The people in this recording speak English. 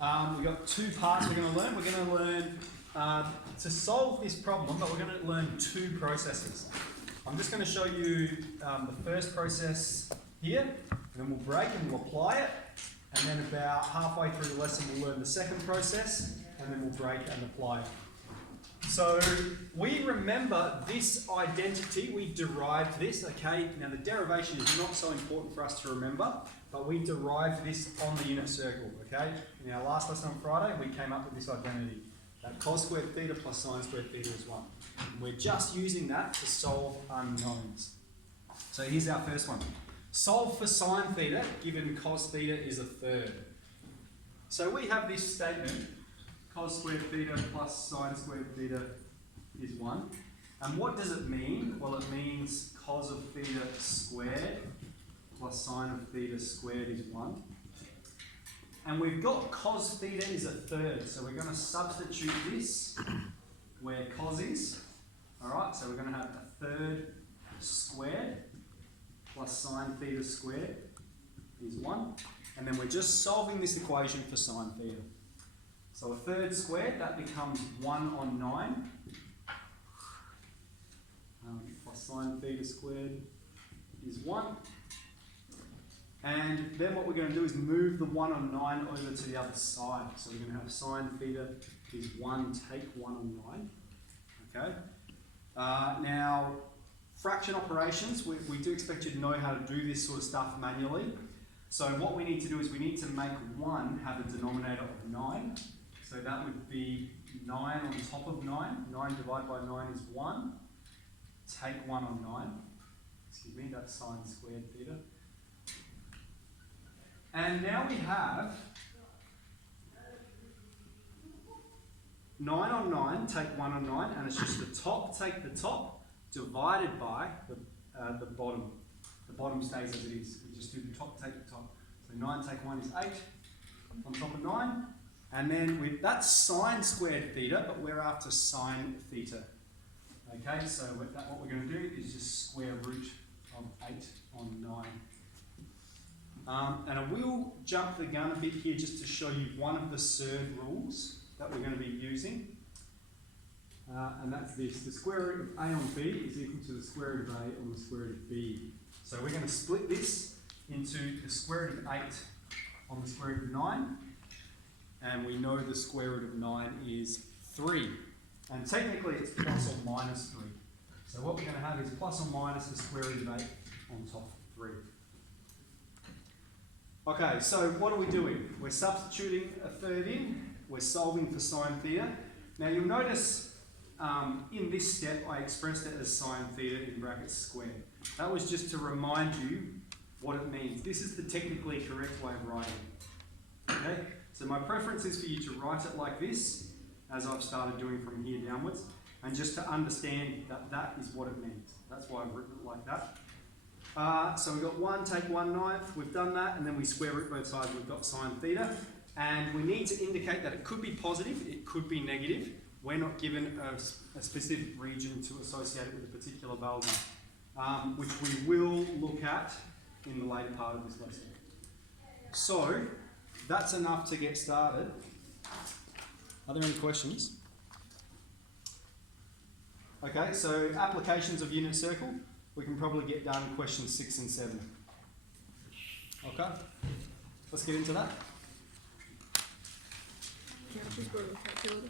We've got two parts we're going to learn. We're going to learn to solve this problem, but we're going to learn two processes. I'm just going to show you the first process here, and then we'll break and we'll apply it. And then about halfway through the lesson, we'll learn the second process, and then we'll break and apply it. So we remember this identity, we derived this, okay? Now the derivation is not so important for us to remember, but we derived this on the unit circle, okay? In our last lesson on Friday, we came up with this identity, that cos squared theta plus sine squared theta is 1. And we're just using that to solve unknowns. So here's our first one. Solve for sine theta, given cos theta is a third. So we have this statement, cos squared theta plus sine squared theta is 1. And what does it mean? Well, it means cos of theta squared plus sine of theta squared is 1. And we've got cos theta is a third, so we're going to substitute this where cos is. Alright, so we're going to have a third squared plus sine theta squared is 1. And then we're just solving this equation for sine theta. So a third squared, that becomes 1 on 9 plus sine theta squared is 1. And then what we're going to do is move the 1 on 9 over to the other side. So we're going to have sine theta is 1, take 1 on 9. Okay. Now, fraction operations, we do expect you to know how to do this sort of stuff manually. So what we need to do is we need to make 1 have a denominator of 9. So that would be 9 on top of 9. 9 divided by 9 is 1. Take 1 on 9. Excuse me, that's sine squared theta. And now we have 9 on 9, take 1 on 9, and it's just the top, take the top, divided by the bottom. The bottom stays as it is. We just do the top, take the top. So 9 take 1 is 8 on top of 9. And then that's sine squared theta, but we're after sine theta. Okay, so what we're going to do is just square root of 8 on 9. And I will jump the gun a bit here just to show you one of the surd rules that we're going to be using. And that's this. The square root of a on b is equal to the square root of a on the square root of b. So we're going to split this into the square root of 8 on the square root of 9. And we know the square root of 9 is 3. And technically it's plus or minus 3. So what we're going to have is plus or minus the square root of 8 on top of 3. Okay, so what are we doing? We're substituting a third in. We're solving for sine theta. Now you'll notice in this step I expressed it as sine theta in brackets squared. That was just to remind you what it means. This is the technically correct way of writing it. Okay? So my preference is for you to write it like this, as I've started doing from here downwards, and just to understand that that is what it means. That's why I've written it like that. So we've got 1, take 1/9, we've done that, and then we square root both sides, we've got sine theta. And we need to indicate that it could be positive, it could be negative. We're not given a specific region to associate it with a particular value, which we will look at in the later part of this lesson. So, that's enough to get started. Are there any questions? Okay, so applications of unit circle, we can probably get done in questions 6 and 7. Okay, let's get into that. Can't just go to the calculator?